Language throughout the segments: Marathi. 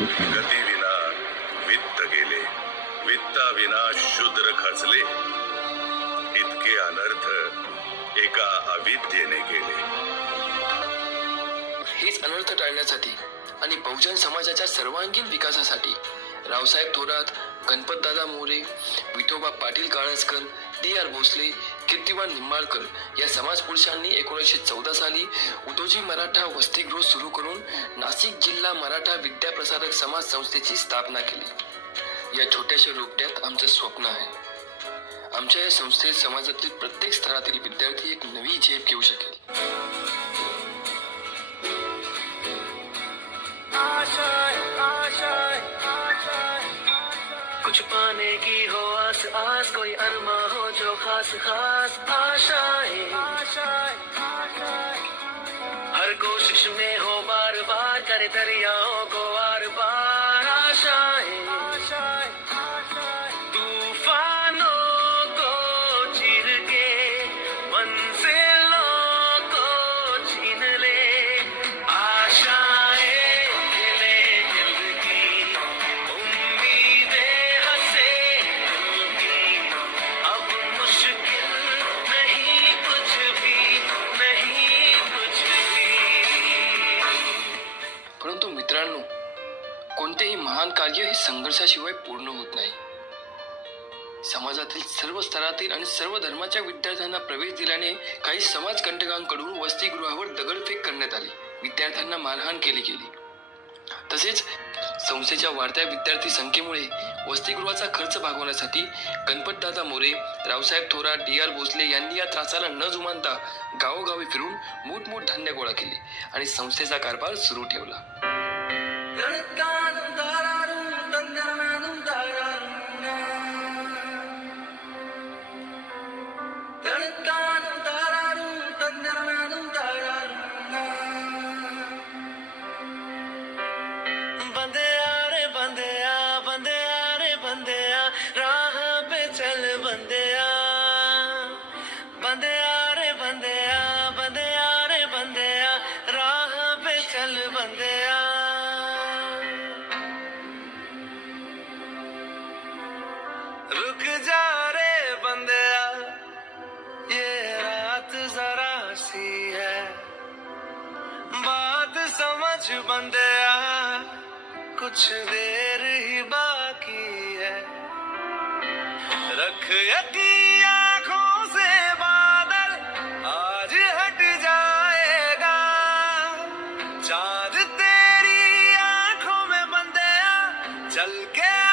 गतीविना वित्त गेले. वित्ताविना शूद्र खचले. इतके अनर्थ एका अविद्येने केले हेच अनर्थ टाळण्यासाठी आणि बहुजन समाजाच्या सर्वांगीण विकासासाठी रावसाहेब थोरात गणपतदादा मोरे विठोबा पाटील काळसकर डी आर भोसले कीर्तिवान निंबाळकर या समाज पुरुषांनी एकोणीसशे चौदा साली उदोजी मराठा वसतिगृह सुरू करून नाशिक जिल्हा मराठा विद्याप्रसारक समाज संस्थेची स्थापना केली. या छोट्याशा रोपट्यात आमचं स्वप्न आहे. आमच्या या संस्थेत समाजातील प्रत्येक स्तरातील विद्यार्थी एक नवी झेप घेऊ शकेल. कुछ पाने की हो आस आस कोई अरमा. खास खास आशाएं हर कोशिश में हो बार बार कर दरियाओं कार्य हे संघर्षाशिवाय पूर्ण होत नाही. समाजातील सर्व स्तरातील आणि सर्व धर्माच्या विद्यार्थ्यांना प्रवेश दिल्याने काही समाजकंटकांकडून वसतिगृहावर दगडफेक करण्यात आली. विद्यार्थ्यांना मारहाण केली गेली. तसेच संस्थेच्या वाढत्या विद्यार्थी संख्येमुळे वसतिगृहाचा खर्च भागवण्यासाठी गणपतदादा मोरे रावसाहेब थोरात डी आर भोसले यांनी या त्रासाला न जुमानता गावोगावी फिरून मोठमोठ धान्य गोळा केले आणि संस्थेचा कारभार सुरू ठेवला. रुक जा रे बंदे ये रात जरा सी है। बात समझ बंदया, कुछ देर ही बाकी है। रख यकी आँखों से बादल, आज हट जाएगा। चाँद तेरी आँखों में बंदया चल के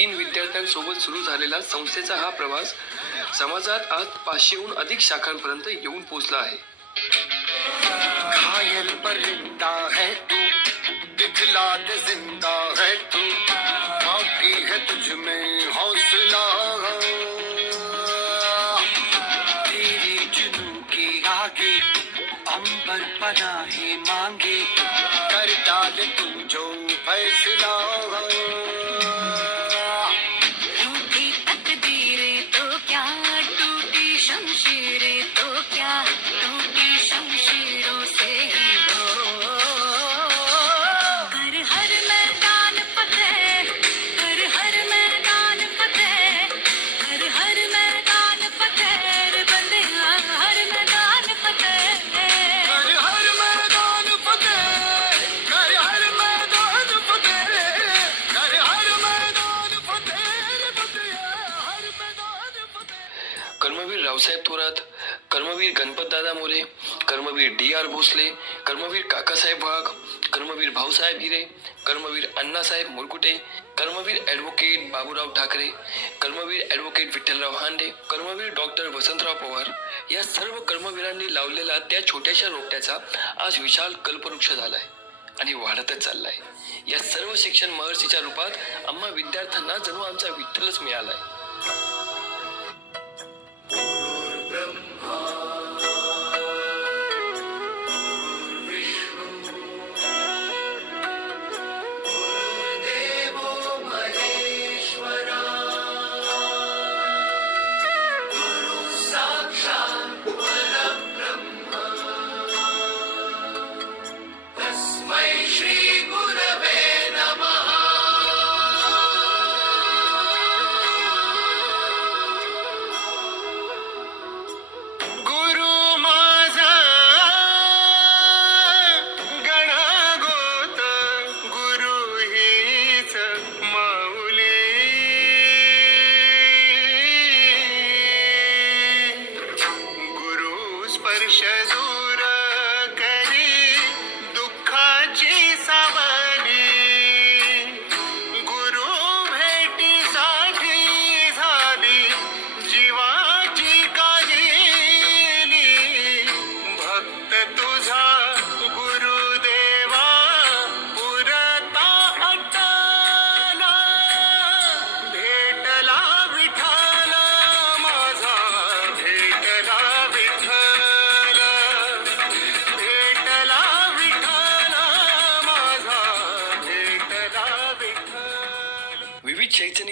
तीन विद्यार्थ्यांसोबत सुरू झालेला संस्थेचा हा प्रवास समाजात आज पाचशेहून अधिक शाखांपर्यंत येऊन पोहोचला आहे. घायल तू अंबर पनाहे मांगे कर डाल तू जो फैसला शमशीर तो क्या टूटी शमशीरों कर्मवीर Raosaheb Thorat Karmaveer Ganpatdada More Karmaveer D R Bhosale Karmaveer Kakasaheb Wagh Karmaveer Bhausaheb Hire Karmaveer Annasaheb Murkute Karmaveer advocate Baburao Thackeray Karmaveer advocate Vitthalrao Hande Karmaveer doctor Vasantrao Pawar या सर्व कर्मवीरांनी लावलेला त्या छोट्याशा रोपट्याचा आज विशाल कल्पवृक्ष झालाय आणि वाढतच चाललाय. या सर्व शिक्षण महर्षीच्या रूपात आम्हा विद्यार्थ्यांना जणू आमचा विठ्ठलच मिळालाय. आहे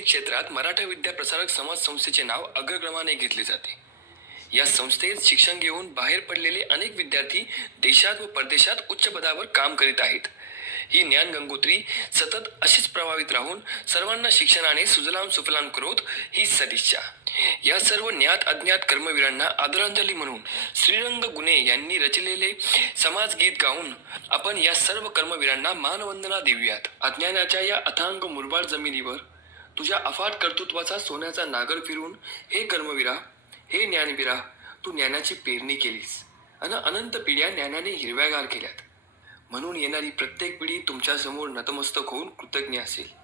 क्षेत्रात मराठा विद्या प्रसारक समाज संस्थेचे नाव अग्रक्रमाने घेतले जाते. या संस्थेत शिक्षण घेऊन बाहेर पडलेले अनेक विद्यार्थी देशात व परदेशात उच्च पदावर काम करीत आहेत. ही ज्ञान गंगोत्री सतत अशीच प्रभावित राहून सर्वांना शिक्षणाने सुजलाम सुफलाम करोत ही सदिच्छा. या सर्व ज्ञात अज्ञात कर्मवीरांना आदरांजली म्हणून श्रीरंग गुणे यांनी रचलेले समाज गीत गाऊन आपण या सर्व कर्मवीरांना मानवंदना देऊयात. अज्ञानाच्या या अथांग मुरबाड जमिनीवर तुझ्या अफाट कर्तृत्वाचा सोन्याचा नागर फिरून हे कर्मवीरा हे ज्ञानवीरा तू ज्ञानाची पेरणी केलीस. अन अनंत पिढ्या ज्ञानाने हिरव्यागार केल्यात. म्हणून येणारी प्रत्येक पिढी तुमच्यासमोर नतमस्तक होऊन कृतज्ञ असेल.